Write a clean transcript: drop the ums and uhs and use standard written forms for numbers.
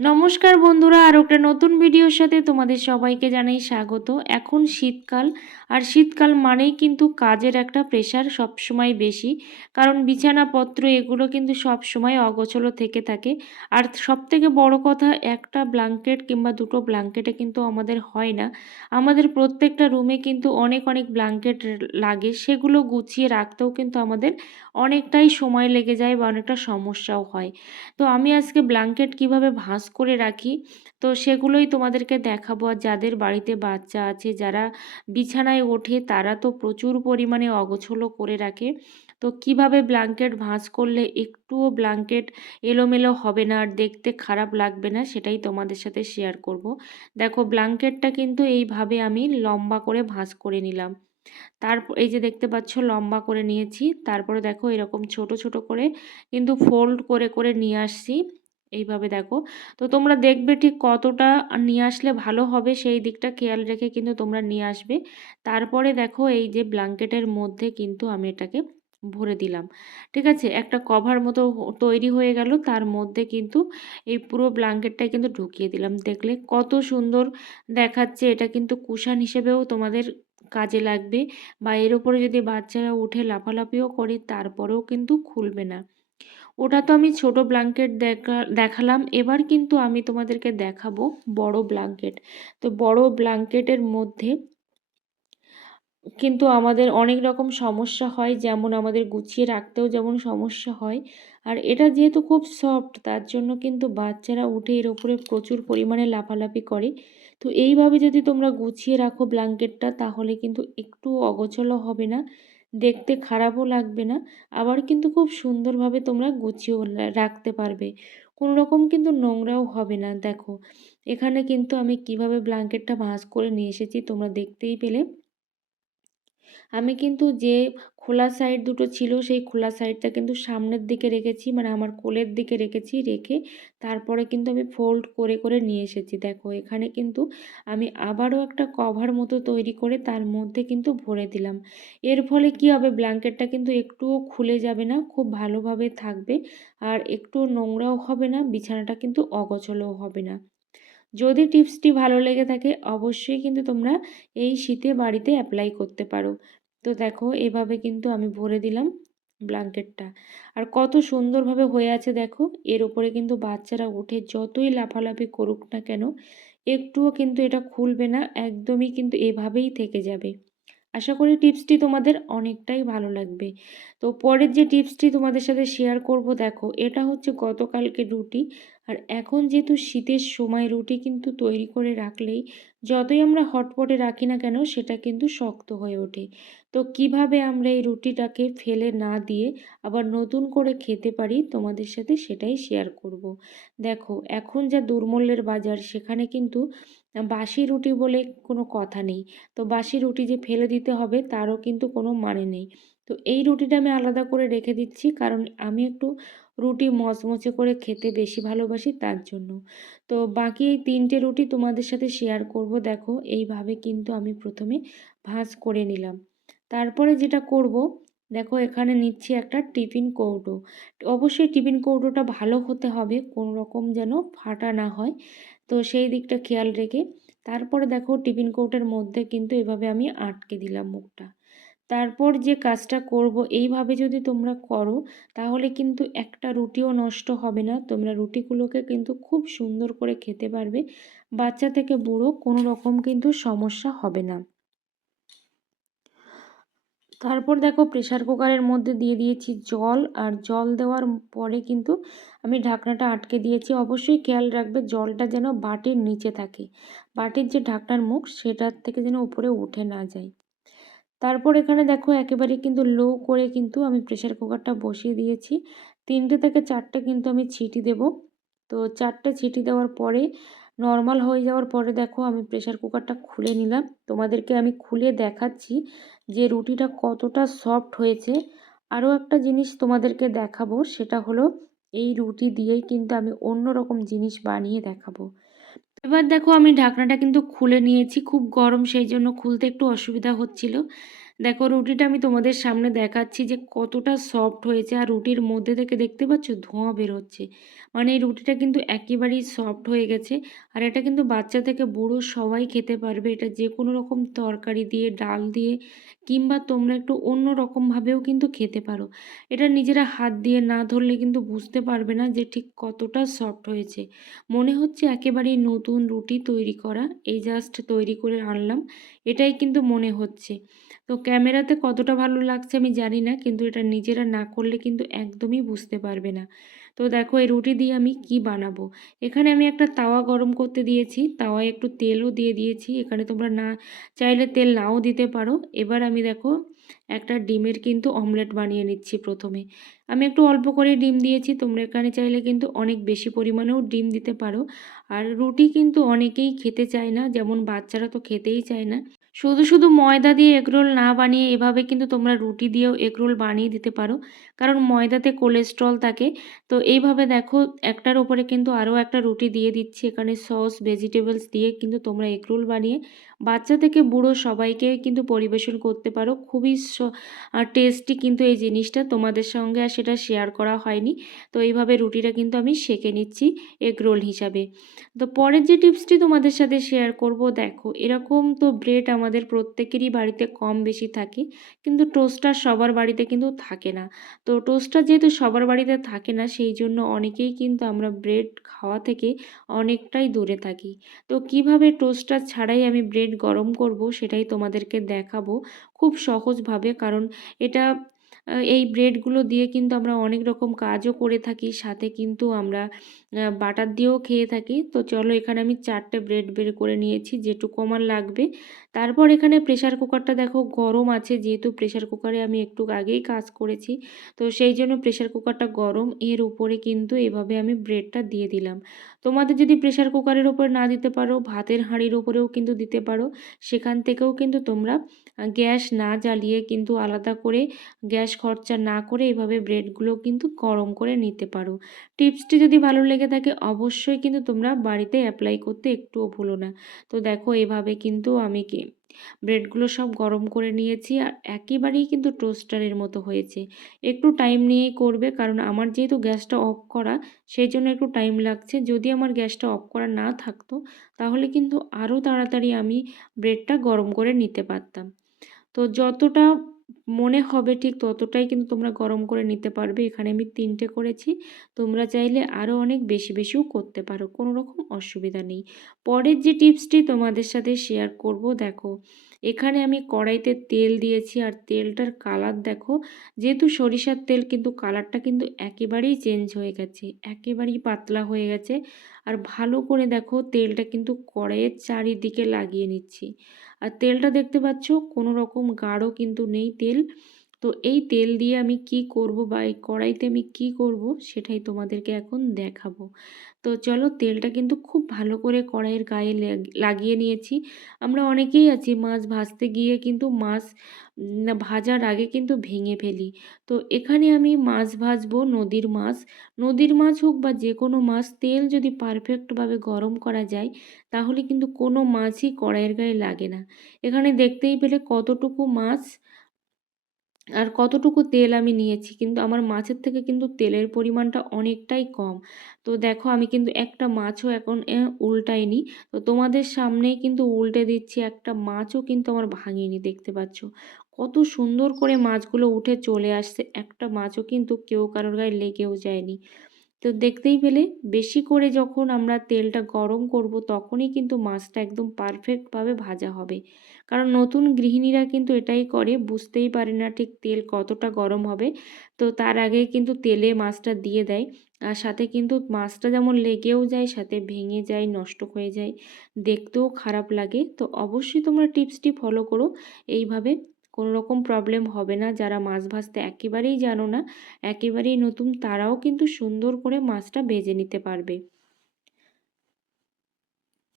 নমস্কার বন্ধুরা, আর একটা নতুন ভিডিওর সাথে তোমাদের সবাইকে জানাই স্বাগত। এখন শীতকাল, আর শীতকাল মানেই কিন্তু কাজের একটা প্রেশার সবসময় বেশি, কারণ বিছানাপত্র এগুলো কিন্তু সবসময় অগোছালো থেকে থাকে। আর সবথেকে বড় কথা, একটা ব্ল্যাঙ্কেট কিংবা দুটো ব্ল্যাঙ্কেটে কিন্তু আমাদের হয় না। আমাদের প্রত্যেকটা রুমে কিন্তু অনেক অনেক ব্ল্যাঙ্কেট লাগে, সেগুলো গুছিয়ে রাখতেও কিন্তু আমাদের অনেকটাই সময় লেগে যায় বা অনেকটা সমস্যাও হয়। তো আমি আজকে ব্ল্যাঙ্কেট কিভাবে ভাঁজ করে রাখি, তো সেগুলোই তোমাদেরকে দেখাবো। আর যাদের বাড়িতে বাচ্চা আছে, যারা বিছানায় ওঠে, তারা তো প্রচুর পরিমাণে অগোছলো করে রাখে। তো কিভাবে ব্ল্যাঙ্কেট ভাঁজ করলে একটুও ব্ল্যাঙ্কেট এলোমেলো হবে না আর দেখতে খারাপ লাগবে না, সেটাই তোমাদের সাথে শেয়ার করব। দেখো, ব্ল্যাঙ্কেটটা কিন্তু এইভাবে আমি লম্বা করে ভাঁজ করে নিলাম। তারপর এই যে দেখতে পাচ্ছ, লম্বা করে নিয়েছি। তারপরে দেখো, এরকম ছোট ছোট করে কিন্তু ফোল্ড করে করে নিয়ে আসছি। এইভাবে দেখো, তো তোমরা দেখবে ঠিক কতটা নিয়ে আসলে ভালো হবে, সেই দিকটা খেয়াল রেখে কিন্তু তোমরা নিয়ে আসবে। তারপরে দেখো, এই যে ব্ল্যাঙ্কেটের মধ্যে কিন্তু আমি এটাকে ভরে দিলাম। ঠিক আছে, একটা কভার মতো তৈরি হয়ে গেল। তার মধ্যে কিন্তু এই পুরো ব্ল্যাঙ্কেটটা কিন্তু ঢুকিয়ে দিলাম। দেখলে কত সুন্দর দেখাচ্ছে। এটা কিন্তু কুশন হিসেবেও তোমাদের কাজে লাগবে, বা এর উপরে যদি বাচ্চারা উঠে লাফালাফিও করে, তারপরেও কিন্তু খুলবে না। ওটা তো আমি ছোট ব্ল্যাঙ্কেট দেখালাম। এবার কিন্তু আমি তোমাদেরকে দেখাবো বড় ব্ল্যাঙ্কেট। তো বড় ব্ল্যাঙ্কেটের মধ্যে কিন্তু আমাদের অনেক রকম সমস্যা হয়, যেমন আমাদের গুছিয়ে রাখতেও যেমন সমস্যা হয়, আর এটা যেহেতু খুব সফট, তার জন্য কিন্তু বাচ্চারা উঠে এর ওপরে প্রচুর পরিমাণে লাফালাফি করে। তো এইভাবে যদি তোমরা গুছিয়ে রাখো ব্ল্যাঙ্কেটটা, তাহলে কিন্তু একটু অগোছালো হবে না, দেখতে খারাপও লাগবে না, আবার কিন্তু খুব সুন্দরভাবে তোমরা গুছিয়েও রাখতে পারবে। কোনো রকম কিন্তু নোংরাও হবে না। দেখো, এখানে কিন্তু আমি কিভাবে ব্ল্যাঙ্কেটটা ভাঁজ করে নিয়ে এসেছি তোমরা দেখতেই পেলে। আমি কিন্তু যে খোলা সাইড দুটো ছিল, সেই খোলা সাইডটা কিন্তু সামনের দিকে রেখেছি, মানে আমার কোলের দিকে রেখেছি। রেখে তারপরে কিন্তু আমি ফোল্ড করে করে নিয়ে এসেছি। দেখো, এখানে কিন্তু আমি আবারও একটা কভার মতো তৈরি করে তার মধ্যে কিন্তু ভরে দিলাম। এর ফলে কি হবে, ব্ল্যাঙ্কেটটা কিন্তু একটুও খুলে যাবে না, খুব ভালোভাবে থাকবে, আর একটু নোংরাও হবে না, বিছানাটা কিন্তু অগোছালোও হবে না। যদি টিপসটি ভালো লেগে থাকে, অবশ্যই কিন্তু তোমরা এই শীতে বাড়িতে অ্যাপ্লাই করতে পারো। তো দেখো, এভাবে কিন্তু আমি ভরে দিলাম ব্ল্যাঙ্কেটটা। আর কত সুন্দরভাবে হয়ে আছে দেখো। এর উপরে কিন্তু বাচ্চারা উঠে যতই লাফালাফি করুক না কেন, একটুও কিন্তু এটা খুলবে না, একদমই কিন্তু এভাবেই থেকে যাবে। আশা করি টিপসটি তোমাদের অনেকটাই ভালো লাগবে। তো পরের যে টিপসটি তোমাদের সাথে শেয়ার করব, দেখো, এটা হচ্ছে গতকালকে রুটি। আর এখন যেহেতু শীতের সময়, রুটি কিন্তু তৈরি করে রাখলেই, যতই আমরা হটপটে রাখি না কেন, সেটা কিন্তু শক্ত হয়ে ওঠে। তো কিভাবে আমরা এই রুটিটাকে ফেলে না দিয়ে আবার নতুন করে খেতে পারি, তোমাদের সাথে সেটাই শেয়ার করব। দেখো, এখন যা দুর্মূল্যের বাজার, সেখানে কিন্তু বাসি রুটি বলে কোনো কথা নেই। তো বাসি রুটি যে ফেলে দিতে হবে, তারও কিন্তু কোনো মানে নেই। তো এই রুটিটা আমি আলাদা করে রেখে দিচ্ছি, কারণ আমি একটু রুটি মচমচে করে খেতে বেশি ভালোবাসি, তার জন্য। তো বাকি এই 3টে রুটি তোমাদের সাথে শেয়ার করব। দেখো, এইভাবে কিন্তু আমি প্রথমে ভাঁজ করে নিলাম। তারপরে যেটা করব, দেখো, এখানে নিচ্ছি একটা টিফিন কৌটো। অবশ্যই টিফিন কৌটোটা ভালো হতে হবে, কোনো রকম যেন ফাটা না হয়, তো সেই দিকটা খেয়াল রেখে। তারপরে দেখো, টিফিন কৌটোর মধ্যে কিন্তু এভাবে আমি আটকে দিলাম মুখটা। তারপর যে কাজটা করব, এইভাবে যদি তোমরা করো, তাহলে কিন্তু একটা রুটিও নষ্ট হবে না। তোমরা রুটিগুলোকে কিন্তু খুব সুন্দর করে খেতে পারবে, বাচ্চা থেকে বুড়ো কোনো রকম কিন্তু সমস্যা হবে না। তারপর দেখো, প্রেসার কুকারের মধ্যে দিয়ে দিয়েছি জল, আর জল দেওয়ার পরে কিন্তু আমি ঢাকনাটা আটকে দিয়েছি। অবশ্যই খেয়াল রাখবে জলটা যেন বাটির নিচে থাকে, বাটির যে ঢাকনার মুখ, সেটার থেকে যেন উপরে উঠে না যায়। তারপর এখানে দেখো, একেবারে কিন্তু লো করে কিন্তু আমি প্রেসার কুকারটা বসিয়ে দিয়েছি। 3টে থেকে 4টে কিন্তু আমি ছিটি দেব। তো 4টে ছিটি দেওয়ার পরে, নর্মাল হয়ে যাওয়ার পরে, দেখো, আমি প্রেসার কুকারটা খুলে নিলাম। তোমাদেরকে আমি খুলে দেখাচ্ছি যে রুটিটা কতটা সফট হয়েছে। আরও একটা জিনিস তোমাদেরকে দেখাবো, সেটা হলো এই রুটি দিয়েই কিন্তু আমি অন্য রকম জিনিস বানিয়ে দেখাবো। এবার দেখো, আমি ঢাকনাটা কিন্তু খুলে নিয়েছি। খুব গরম, সেই জন্য খুলতে একটু অসুবিধা হচ্ছিল। দেখো রুটিটা আমি তোমাদের সামনে দেখাচ্ছি যে কতটা সফট হয়েছে, আর রুটির মধ্যে থেকে দেখতে পাচ্ছ ধোঁয়া বেরোচ্ছে। মানে এই রুটিটা কিন্তু একেবারেই সফট হয়ে গেছে। আর এটা কিন্তু বাচ্চা থেকে বুড়ো সবাই খেতে পারবে। এটা যে কোনো রকম তরকারি দিয়ে, ডাল দিয়ে, কিংবা তোমরা একটু অন্য রকমভাবেও কিন্তু খেতে পারো। এটা নিজেরা হাত দিয়ে না ধরলে কিন্তু বুঝতে পারবে না যে ঠিক কতটা সফট হয়েছে। মনে হচ্ছে একেবারেই নতুন রুটি তৈরি করা, এই জাস্ট তৈরি করে আনলাম, এটাই কিন্তু মনে হচ্ছে। তো ক্যামেরাতে কতটা ভালো লাগছে আমি জানি না, কিন্তু এটা নিজেরা না করলে কিন্তু একদমই বুঝতে পারবে না। তো দেখো এই রুটি দিয়ে আমি কি বানাবো। এখানে আমি একটা তাওয়া গরম করতে দিয়েছি, তাওয়ায় একটু তেলও দিয়ে দিয়েছি। এখানে তোমরা না চাইলে তেল নাও দিতে পারো। এবার আমি দেখো একটা ডিমের কিন্তু অমলেট বানিয়ে নিচ্ছি প্রথমে। আমি একটু অল্প করে ডিম দিয়েছি, তোমরা এখানে চাইলে কিন্তু অনেক বেশি পরিমাণেও ডিম দিতে পারো। আর রুটি কিন্তু অনেকেই খেতে চায় না, যেমন বাচ্চারা তো খেতেই চায় না। শুধু শুধু ময়দা দিয়ে এগরোল না বানিয়ে এভাবে কিন্তু তোমরা রুটি দিয়েও এগরোল বানিয়ে দিতে পারো, কারণ ময়দাতে কোলেস্ট্রল থাকে। তো এইভাবে দেখো একটার ওপরে কিন্তু আরও একটা রুটি দিয়ে দিচ্ছি, এখানে সস ভেজিটেবলস দিয়ে কিন্তু তোমরা এগরোল বানিয়ে বাচ্চা থেকে বুড়ো সবাইকে কিন্তু পরিবেশন করতে পারো। খুবই টেস্টি কিন্তু এই জিনিসটা, তোমাদের সঙ্গে আর সেটা শেয়ার করা হয়নি। তো এইভাবে রুটিটা কিন্তু আমি সেঁকে নিচ্ছি এগরোল হিসাবে। তো পরের যে টিপসটি তোমাদের সাথে শেয়ার করব, দেখো এরকম তো ব্রেড আমাদের প্রত্যেকেরই বাড়িতে কম বেশি থাকে, কিন্তু টোস্টার সবার বাড়িতে কিন্তু থাকে না। তো টোস্টার যেহেতু সবার বাড়িতে থাকে না, সেই জন্য অনেকেই কিন্তু আমরা ব্রেড খাওয়া থেকে অনেকটাই দূরে থাকি। তো কিভাবে টোস্টার ছাড়াই আমি ব্রেড গরম করব সেটাই তোমাদেরকে দেখাবো খুব সহজভাবে, কারণ এটা এই ব্রেডগুলো দিয়ে কিন্তু আমরা অনেক রকম কাজও করে থাকি, সাথে কিন্তু আমরা বাটার দিয়েও খেয়ে থাকি। তো চলো এখানে আমি 4টে ব্রেড বের করে নিয়েছি, যেটুকু আমার লাগবে। তারপর এখানে প্রেসার কুকারটা দেখো গরম আছে, যেহেতু প্রেসার কুকারে আমি একটু আগেই কাজ করেছি, তো সেই জন্য প্রেসার কুকারটা গরম। এর উপরে কিন্তু এভাবে আমি ব্রেডটা দিয়ে দিলাম। তোমাদের যদি প্রেসার কুকারের ওপর না দিতে পারো, ভাতের হাঁড়ির ওপরেও কিন্তু দিতে পারো। সেখান থেকেও কিন্তু তোমরা গ্যাস না জ্বালিয়ে কিন্তু আলাদা করে গ্যাস খরচা না করে এভাবে ব্রেডগুলো কিন্তু গরম করে নিতে পারো। টিপসটি যদি ভালো লেগে থাকে অবশ্যই কিন্তু তোমরা বাড়িতে অ্যাপ্লাই করতে একটুও ভুলো না। তো দেখো এভাবে কিন্তু আমি ব্রেডগুলো সব গরম করে নিয়েছি, আর একেবারেই কিন্তু টোস্টারের মতো হয়েছে। একটু টাইম নিয়েই করবে, কারণ আমার যেহেতু গ্যাসটা অফ করা, সেই জন্য একটু টাইম লাগছে। যদি আমার গ্যাসটা অফ করা না থাকতো, তাহলে কিন্তু আরও তাড়াতাড়ি আমি ব্রেডটা গরম করে নিতে পারতাম। তো যতটা মনে হবে ঠিক ততটাই কিন্তু তোমরা গরম করে নিতে পারবে। এখানে আমি 3টে করেছি, তোমরা চাইলে আরও অনেক বেশি বেশিও করতে পারো, কোনো রকম অসুবিধা নেই। পরের যে টিপসটি তোমাদের সাথে শেয়ার করব, দেখো এখানে আমি কড়াইতে তেল দিয়েছি, আর তেলটার কালার দেখো, যেহেতু সরিষার তেল কিন্তু কালারটা কিন্তু একেবারেই চেঞ্জ হয়ে গেছে, একেবারেই পাতলা হয়ে গেছে। আর ভালো করে দেখো তেলটা কিন্তু কড়াইয়ের চারিদিকে লাগিয়ে নিচ্ছি। আর তেলটা দেখতে পাচ্ছ কোনো রকম গাঢ় কিন্তু নেই তেল। তো এই তেল দিয়ে আমি কি করব, বা এই কড়াইতে আমি কি করব, সেটাই তোমাদেরকে এখন দেখাবো। তো চলো তেলটা কিন্তু খুব ভালো করে কড়াইয়ের গায়ে লাগিয়ে নিয়েছি। আমরা অনেকেই আছি মাছ ভাজতে গিয়ে কিন্তু মাছ ভাজার আগে কিন্তু ভেঙে ফেলি। তো এখানে আমি মাছ ভাজবো, নদীর মাছ। নদীর মাছ হোক বা যে কোনো মাছ, তেল যদি পারফেক্টভাবে গরম করা যায়, তাহলে কিন্তু কোনো মাছই কড়াইয়ের গায়ে লাগে না। এখানে দেখতেই পেলে কতটুকু মাছ আর কতটুকু তেল আমি নিয়েছি, কিন্তু আমার মাছের থেকে কিন্তু তেলের পরিমাণটা অনেকটাই কম। তো দেখো আমি কিন্তু একটা মাছও এখন উল্টাইনি। তো তোমাদের সামনেই কিন্তু উল্টে দিচ্ছি, একটা মাছও কিন্তু আমার ভাঙিনি, দেখতে পাচ্ছ কত সুন্দর করে মাছগুলো উঠে চলে আসছে। একটা মাছও কিন্তু কেউ কারোর গায়ে লেগেও যায়নি। তো দেখতেই পেলে বেশি করে যখন আমরা তেলটা গরম করব, তখনই কিন্তু মাছটা একদম পারফেক্টভাবে ভাজা হবে। কারণ নতুন গৃহিণীরা কিন্তু এটাই করে, বুঝতেই পারে না ঠিক তেল কতটা গরম হবে। তো তার আগেই কিন্তু তেলে মাছটা দিয়ে দেয়, আর সাথে কিন্তু মাছটা যেমন লেগেও যায়, সাথে ভেঙে যায়, নষ্ট হয়ে যায়, দেখতেও খারাপ লাগে। তো অবশ্যই তোমরা টিপসটি ফলো করো, এইভাবে কোনো রকম প্রবলেম হবে না। যারা মাছ ভাজতে একেবারেই জানো না, একেবারেই নতুন, তারাও কিন্তু সুন্দর করে মাছটা ভেজে নিতে পারবে।